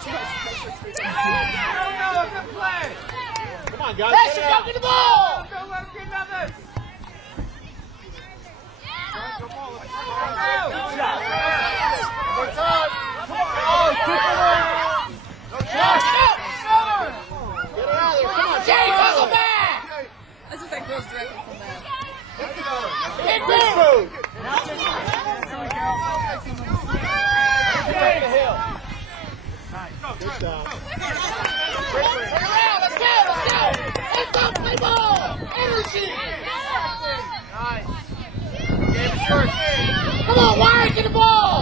Come on, guys. Pressure, go get the ball! Don't let him get nothing. That's just like goes directly from that. Big move! Good job. Turn around, let's go, let's go! Let's go, play ball! Energy! Nice. Game is short. Come on, wide to the ball!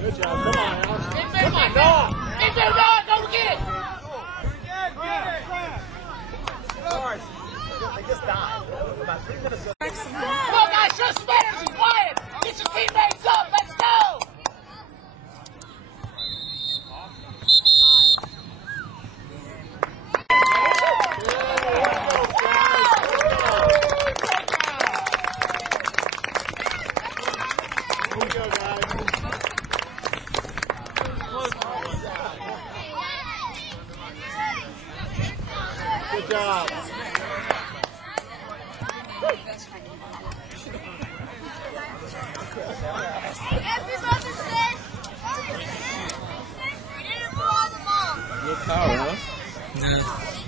Good job. Come on, Alex. Come on, Noah! Big move, Noah, go get it! I just died. About 3 minutes ago. Come on, guys, show some energy, quiet! Get your teammates up, let's go! Here we go, guys. Good job. Good power, huh? Yeah.